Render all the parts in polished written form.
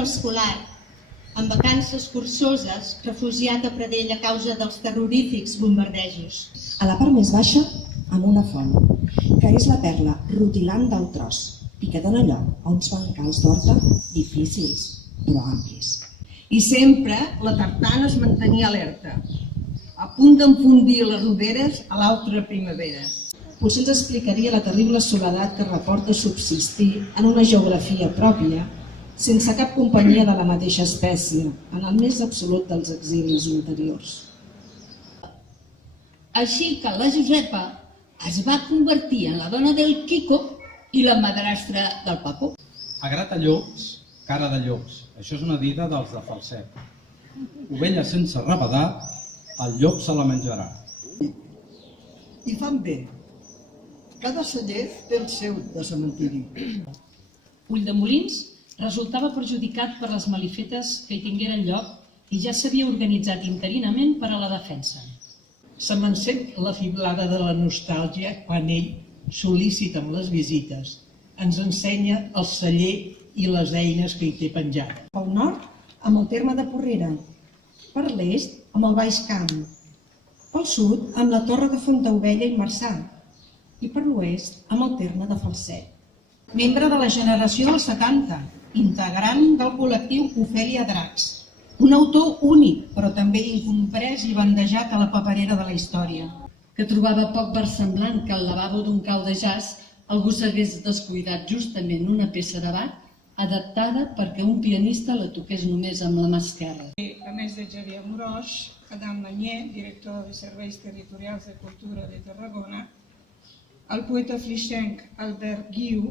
no escolar, en vacances forçoses, refugiat a Pradell a causa dels terrorífics bombardejos. A la part més baixa, amb una font, que és la perla rutilant del tros i que dona lloc a uns bancals d'horta difícils, però amplis. I sempre la tartana es mantenia alerta, a punt d'enfondir les roderes a l'altra primavera. Potser ens explicaria la terrible soledat que reporta subsistir en una geografia pròpia, sense cap companyia de la mateixa espècie, en el més absolut dels exilis ulteriors. Així que la Josepa es va convertir en la dona del Quico i la madrastra del Paco. A Gratallops, cara de llops. Això és una dida dels de Falset. Ovella sense rabadar, el llop se la menjarà. I fan bé. Cada celler té el seu de cementiri. Ulldemolins resultava perjudicat per les malifetes que hi tingueren lloc i ja s'havia organitzat interinament per a la defensa. Se m'encén la fiblada de la nostàlgia quan ell, sol·lícit amb les visites, ens ensenya el celler i les eines que hi té penjat. Pel nord, amb el terme de Porrera. Per l'est, amb el Baix Camp. Pel sud, amb la Torre de Fontaubella i Marçà. I per l'oest, amb el terme de Falset. Membre de la generació dels 70, integrant del col·lectiu Ofèlia Dracs. Un autor únic, però també incomprès i bandejat a la paperera de la història. Que trobava poc versemblant que al lavabo d'un cau de jazz algú s'hagués descuidat justament una peça de Bach adaptada perquè un pianista la toqués només amb la mà esquerra. A més de Xavier Amorós, Adam Manyer, director de Serveis Territorials de Cultura de Tarragona, el poeta flixenc Albert Guiu,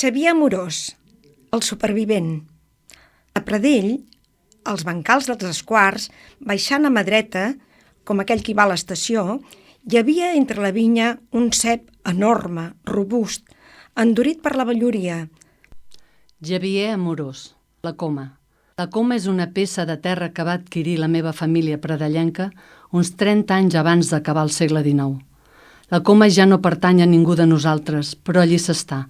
Xavier Amorós, el supervivent. A Pradell, als bancals dels Esquarts, baixant a mà dreta, com aquell qui va a l'estació, hi havia entre la vinya un cep enorme, robust, endurit per la velloria. Xavier Amorós, la Coma. La Coma és una peça de terra que va adquirir la meva família pradellenca uns 30 anys abans d'acabar el segle XIX. La Coma ja no pertany a ningú de nosaltres, però allí s'està,